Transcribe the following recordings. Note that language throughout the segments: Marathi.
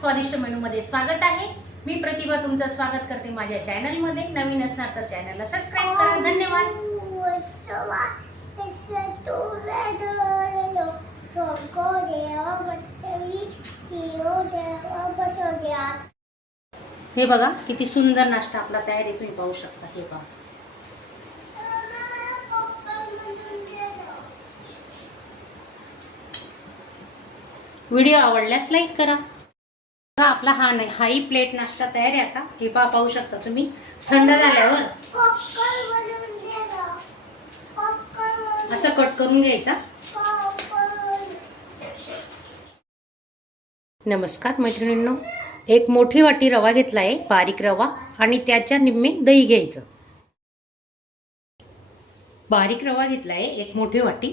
स्वादिष्ट मेनूमध्ये स्वागत आहे. मी प्रतिभा तुमचं स्वागत करते माझ्या चॅनलमध्ये. नवीन असणार तर चॅनलला सबस्क्राईब करा. धन्यवाद. हे बघा किती सुंदर नाश्ता आपला तयार आहे. तुम्ही पाहू शकता. हे पहा. व्हिडिओ आवडल्यास लाईक करा. आता आपला हा नाही हाही प्लेट नाश्ता तयार आहे आता. हे पहा पाहू शकता तुम्ही. थंड झाल्यावर. असं कट करून घ्यायचा. नमस्कार मैत्रिणींनो. एक मोठी वाटी रवा घेतला आहे बारीक रवा आणि त्याच्या निम्मे दही घ्यायचं. बारीक रवा घेतला आहे एक मोठी वाटी.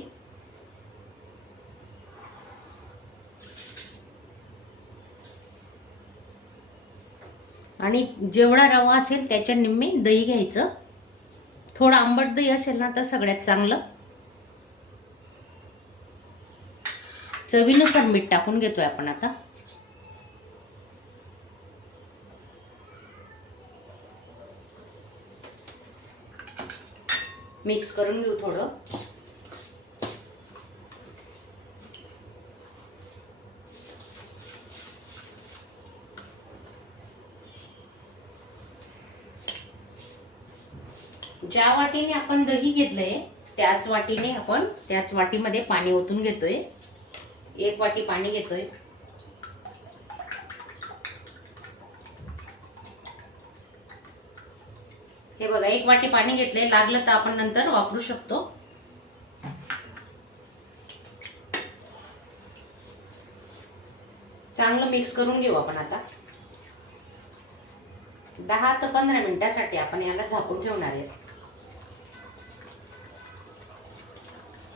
आणि जेवढा रवा असेल त्याच्या निम्मे दही घ्यायचं. थोडं आंबट दही असेल ना तर सगळ्यात चांगलं. चवीनुसार मीठ टाकून घेतोय आपण आता. मिक्स करून घेऊ थोडं. ज्या वाटीने आपण दही घेतलंय त्याच वाटीने आपण त्याच वाटीमध्ये पाणी ओतून घेतोय. एक वाटी पाणी घेतोय. हे बघा एक वाटी पाणी घेतलंय. लागलं तर आपण नंतर वापरू शकतो. चांगलं मिक्स करून घेऊ आपण आता. दहा ते पंधरा मिनिटासाठी आपण याला झाकून ठेवणार आहे.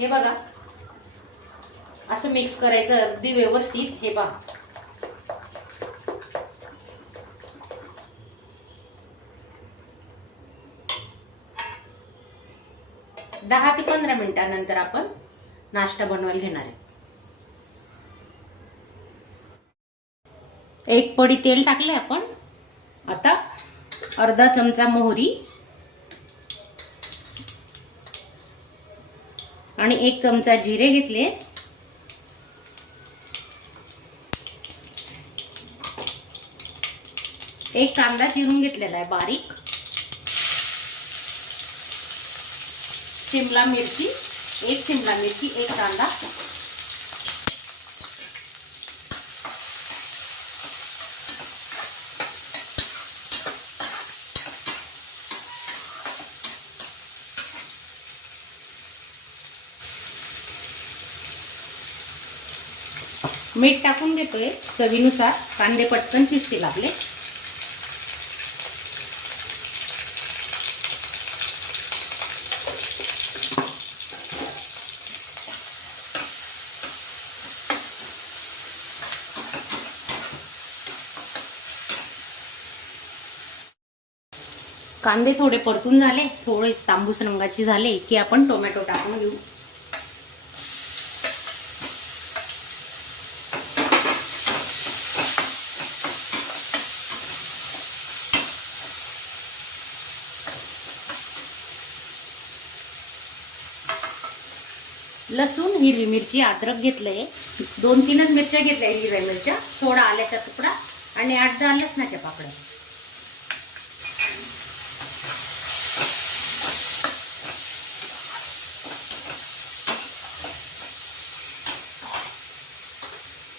हे बघा. असं मिक्स करायचं अगदी व्यवस्थित हे पहा. दहा ते पंधरा मिनिटानंतर आपण नाश्ता बनवायला घेणार आहे. एक पडी तेल टाकले आपण. आता अर्धा चमचा मोहरी. आणि एक चमचा जिरे घेतले. एक कांदा चिरून घेतलेला आहे बारीक. शिमला मिरची एक शिमला मिरची एक कांदा. मीठ टाकून घेतोय चवीनुसार. कांदे पटकन शिजतील आपले. कांदे थोडे परतून झाले. थोडे तांबूस रंगाचे झाले की आपण टोमॅटो टाकून घेऊ हिरवी मिरची अद्रक घेतलंय. दोन तीनच मिरच्या घेतल्या हिरव्या मिरच्या. थोडा आल्याचा तुकडा आणि आठ दहा लसणाच्या पाकड्या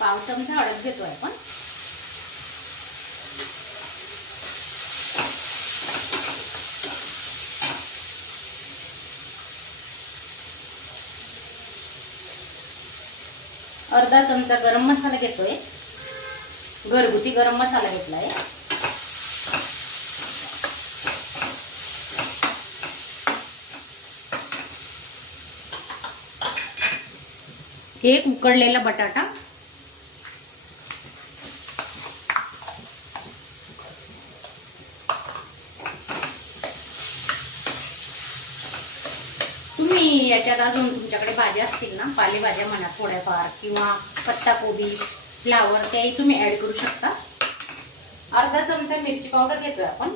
पाव चमचा अडक घेतोय आपण. अर्धा चमचा गरम मसाला घेतोय. घरगुती गरम मसाला घेतलाय. एक उकडलेला बटाटा याच्यात अजून तुमच्याकडे भाज्या असतील ना पालेभाज्या म्हणा थोड्याफार किंवा पत्ताकोबी फ्लावर त्याही तुम्ही ॲड करू शकता. अर्धा चमचा मिरची पावडर घेतोय आपण.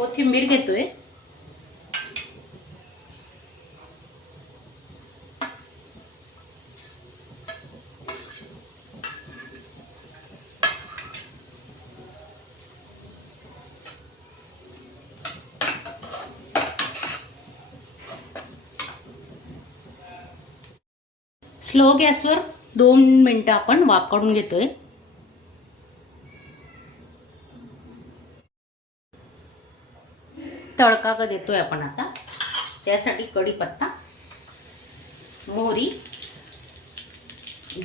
कोथिंबीर घेतोय. स्लो गॅसवर दोन मिनटं आपण वाफ काढून घेतोय. तडका ग देतोय आपण आता. त्यासाठी कढीपत्ता मोहरी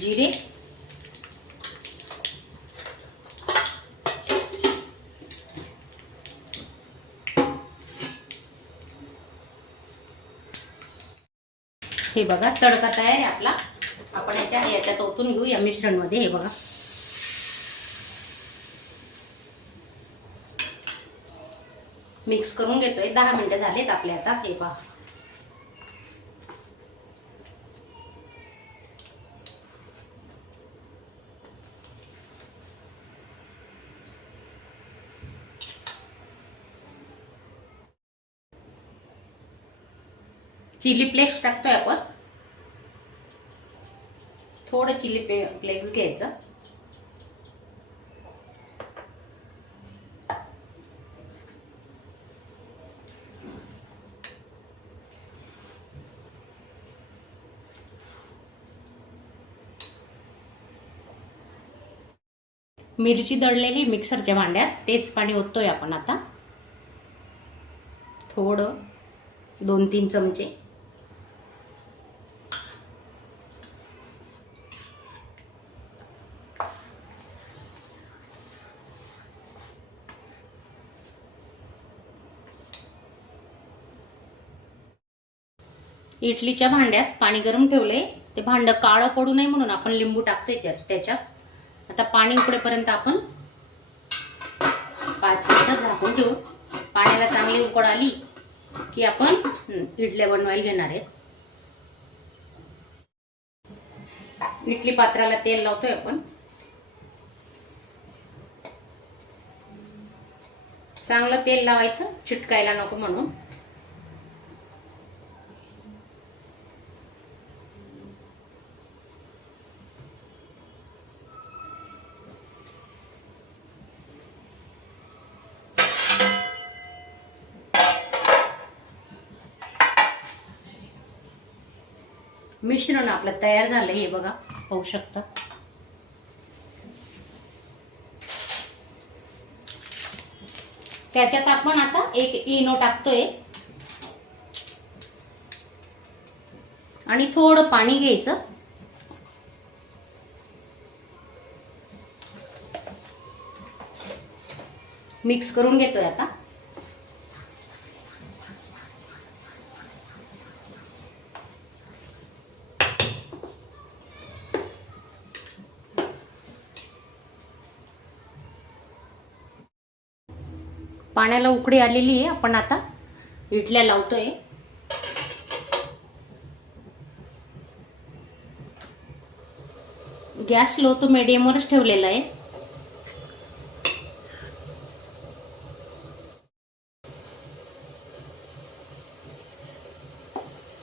जिरे हे बघा तडका तयार आहे आपला. आपण याच्या याच्यात ओतून घेऊ या मिश्रणमध्ये हे बघा. मिक्स करून घेतोय. दहा मिनिटं झालेत आपले आता. हे पहा. चिली फ्लेक्स टाकतोय आपण. थोडं चिली फ्लेक्स घ्यायचं. मिरची दळलेली मिक्सरच्या भांड्यात तेच पाणी ओततोय आपण आता. थोडं दोन तीन चमचे. इडलीच्या भांड्यात पाणी गरम ठेवले ते भांडं काळं पडू नये म्हणून आपण लिंबू टाकतोय त्यात त्याच्यात. आता पाणी उकडेपर्यंत आपण पाच मिनिटं झाकून ठेवू. पाण्याला चांगली उकड आली की आपण इडल्या बनवायला घेणार आहेत. इडली पात्राला तेल लावतोय आपण. चांगलं तेल लावायचं चिटकायला नको म्हणून. मिश्रण आपलं तयार झालं हे बघा पाहू शकता. त्याच्यात आपण आता एक इनो टाकतोय. आणि थोडं पाणी घ्यायचं. मिक्स करून घेतोय आता. पाण्याला उकडी आलेली आहे. आपण आता इडल्या लावतोय. गॅस लो तो मीडियमवरच ठेवलेला आहे.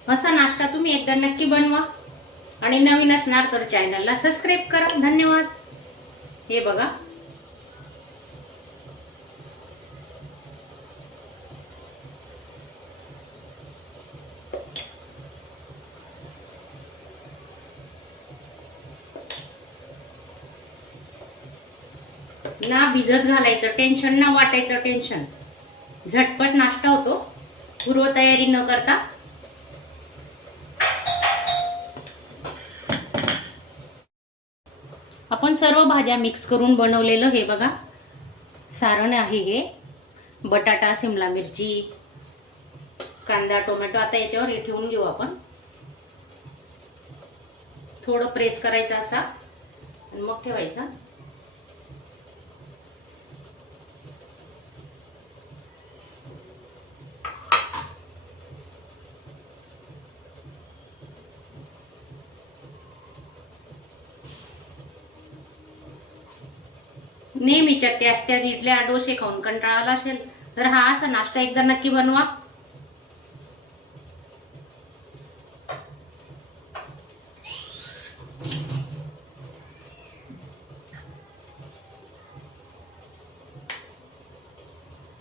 असा नाश्ता तुम्ही एकदा नक्की बनवा आणि नवीन असणार तर चॅनलला सबस्क्राईब करा. धन्यवाद. हे बघा. ना भिजत घालायचं टेन्शन ना वाटायचं टेन्शन झटपट नाश्ता होतो. पूर्वतयारी न करता. आपण सर्व भाज्या मिक्स करून बनवलेलं हे बघा. सारण आहे हे. बटाटा सिमला मिरची कांदा टोमॅटो. आता याच्यावर हे ठेवून घेऊ आपण. थोडं प्रेस करायचं असा. आणि मग ठेवायचा. नेहमीच्या त्याच त्याच इडल्या डोसे खाऊन कंटाळा आला असेल तर हा असा नाश्ता एकदा नक्की बनवा.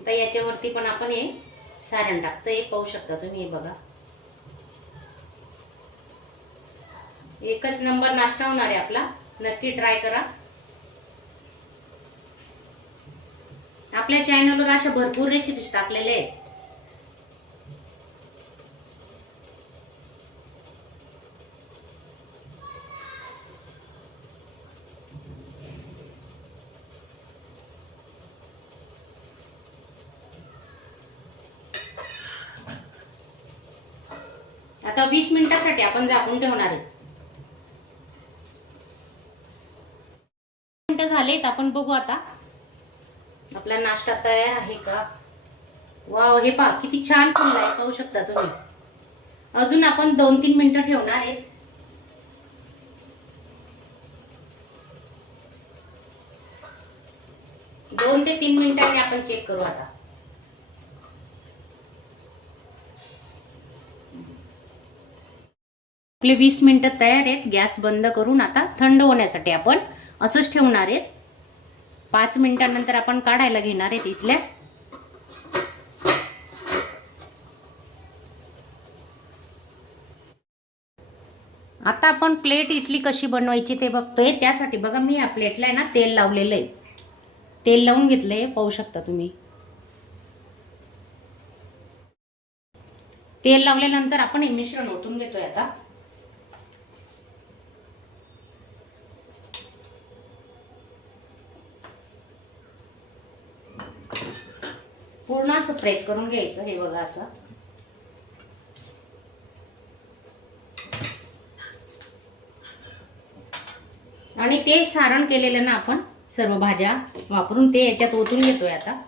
तर याच्यावरती पण आपण हे सारण टाकतो हे पाहू शकता तुम्ही हे बघा. एकच नंबर नाश्ता होणार आहे आपला. नक्की ट्राय करा. आपल्या चॅनलवर अशा भरपूर रेसिपीज टाकलेल्या आहेत. आता वीस मिनिटासाठी आपण झाकून ठेवणार आहे. मिनिटं झालेत आपण बघू आता. आपला नाश्ता तयार आहे का? वाव हे पहा किती छान फुललाय पाहू शकता तुम्ही. अजून आपण दोन तीन मिनिटं ठेवणार आहेत. दोन ते तीन मिनिटांनी आपण चेक करू आता. आपले वीस मिनिटं तयार आहेत गॅस बंद करून आता थंड होण्यासाठी आपण असंच ठेवणार आहेत. पाच मिनिटांनंतर आपण काढायला घेणार आहेत इथल्या. आता आपण प्लेट इडली कशी बनवायची ते बघतोय. त्यासाठी बघा मी या प्लेटला आहे ना तेल लावलेलं आहे. तेल लावून घेतलंय पाहू शकता तुम्ही. तेल लावल्यानंतर आपण हे मिश्रण ओतून घेतोय आता. पूर्ण असं प्रेस करून घ्यायचं हे बघा असं. आणि ते सारण केलेलं ना आपण सर्व भाज्या वापरून ते याच्यात ओतून घेतोय आता.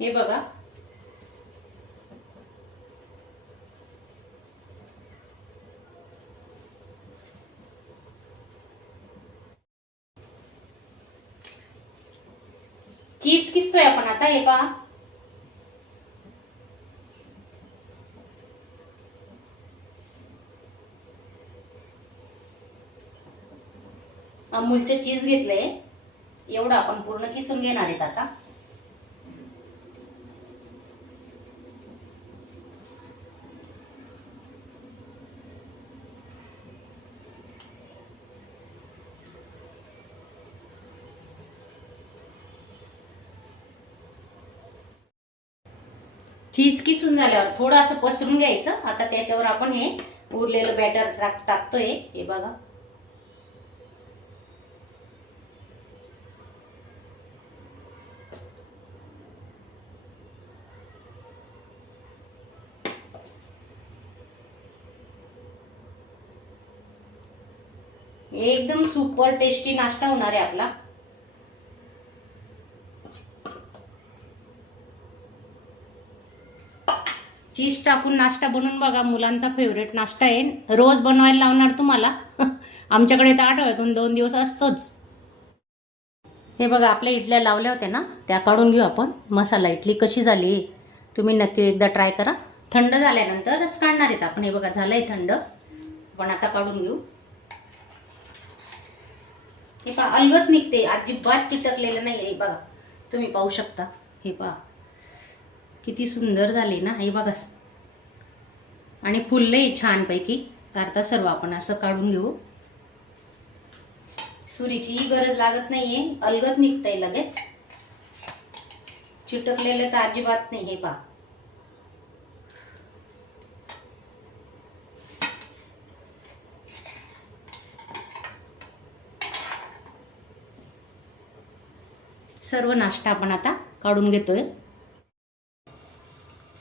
हे बघा. चीज आपण आता हे पहा. अमूलचे चीज घेतलंय. एवढं आपण पूर्ण किसून घेणार आहेत आता. चीज किसून झाल्यावर थोडं असं पसरून घ्यायचं. आता त्याच्यावर आपण हे उरलेलं बॅटर टाक टाकतोय. हे बघा. एकदम सुपर टेस्टी नाश्ता होणार आहे आपला. चीज टाकून नाश्ता बनवून बघा मुलांचा फेवरेट नाश्ता आहे. रोज बनवायला लावणार तुम्हाला. आमच्याकडे तर आठवड्यातून दोन दिवस असतोच. हे बघा आपल्या इडल्या लावल्या होत्या ना त्या काढून घेऊ आपण. मसाला इडली कशी झाली? तुम्ही नक्की एकदा ट्राय करा. थंड झाल्यानंतरच काढणार आहेत आपण. हे बघा झालंय थंड. पण आता काढून घेऊ. हे पहा अलगत निघते. अजिबात चिटकलेलं नाही आहे बघा तुम्ही पाहू शकता. हे पहा. किती सुंदर झाली ना हे बघा आणि फुललंही छानपैकी. तर सर्व आपण असं काढून घेऊ. सुरीचीही गरज लागत नाहीये. अलगत निघतंय लगेच. चिटकलेलं तर अजिबात नाही हे पा सर्व नाश्ता आपण आता काढून घेतोय.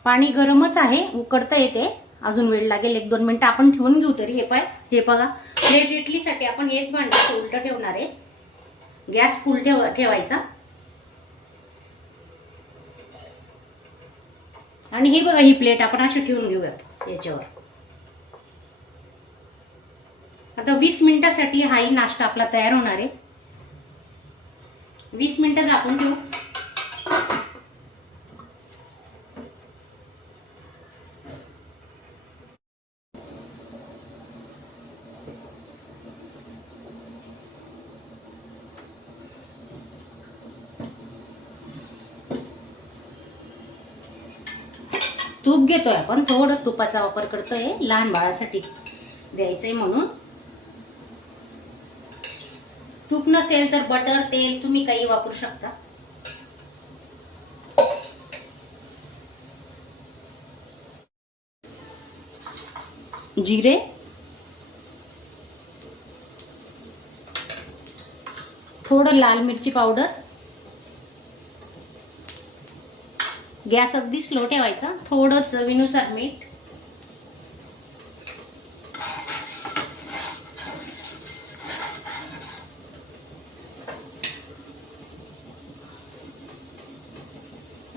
पाणी गरमच आहे उकडता येते. अजून वेळ लागेल एक दोन मिनटं आपण ठेवून घेऊ तरी हे पाय हे बघा. प्लेट इडलीसाठी आपण हेच भांडं उलटं ठेवणार आहे. गॅस फुल ठेव ठेवायचा. आणि ही बघा ही प्लेट आपण अशी ठेवून घेऊयात याच्यावर. आता वीस मिनिटासाठी हाही नाश्ता आपला तयार होणार आहे. वीस मिनिटं झाकून ठेवू. तूप घेतोय आपण. थोडं तुपाचा वापर करतोय. लहान बाळासाठी द्यायचंय म्हणून. तूप नसेल तर बटर तेल तुम्ही काही वापरू शकता. जिरे. थोडं लाल मिरची पावडर. गॅस अगदी स्लो ठेवायचा. थोडं चवीनुसार मीठ.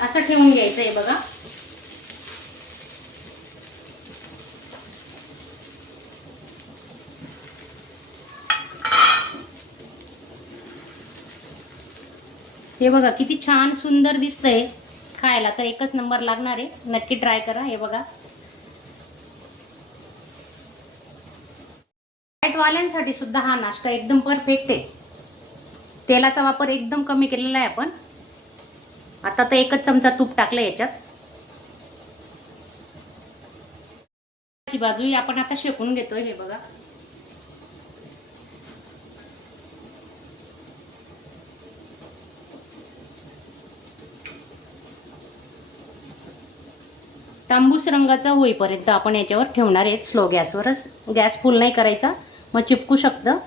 असं ठेवून घ्यायचं आहे बघा. हे बघा किती छान सुंदर दिसतंय. खायला तर एकच नंबर लागणार आहे. नक्की ट्राय करा. हे बघा. वाल्यांसाठी सुद्धा हा नाश्ता एकदम परफेक्ट आहे. तेलाचा वापर एकदम कमी केलेला आहे आपण. आता तर एकच चमचा तूप टाकलं याच्यात. बाजू आपण आता शेकून घेतोय हे बघा. तांबूस रंगाचा होईपर्यंत आपण याच्यावर ठेवणार आहेत स्लो गॅसवरच. गॅस फुल नाही करायचा मग चिपकू शकतं.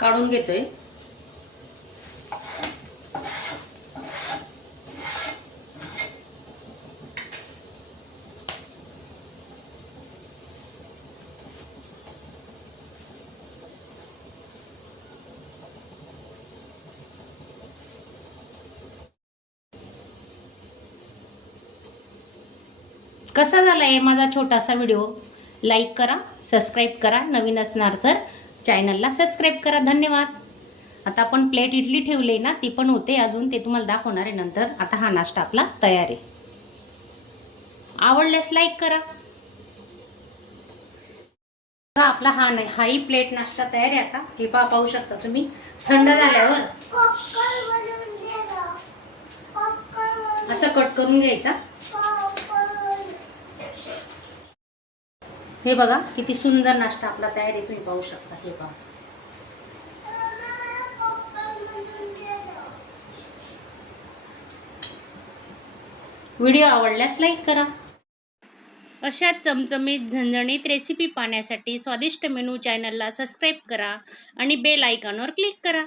काढून घेतोय. कसा झाला आहे माझा छोटासा व्हिडिओ? लाईक करा सबस्क्राईब करा. नवीन असणार तर चॅनलला सबस्क्राईब करा. धन्यवाद. आता आपण प्लेट इडली ठेवली ना ती पण होते अजून. ते तुम्हाला दाखवणार आहे नंतर. आता हा नाश्ता आपला तयार आहे. आवडल्यास लाईक करा. आपला हा नाही हाही प्लेट नाश्ता तयार आहे आता. हे पहा पाहू शकता तुम्ही. थंड झाल्यावर असं कट करून घ्यायचा. हे बघा किती सुंदर नाश्ता आपला तयार आहे तुम्ही पाहू शकता हे पहा. व्हिडिओ आवडल्यास लाईक करा. अशा चमचमीत झणझणीत रेसिपी पाहण्यासाठी स्वादिष्ट मेनू चॅनलला सबस्क्राईब करा आणि बेल आयकॉनवर क्लिक करा.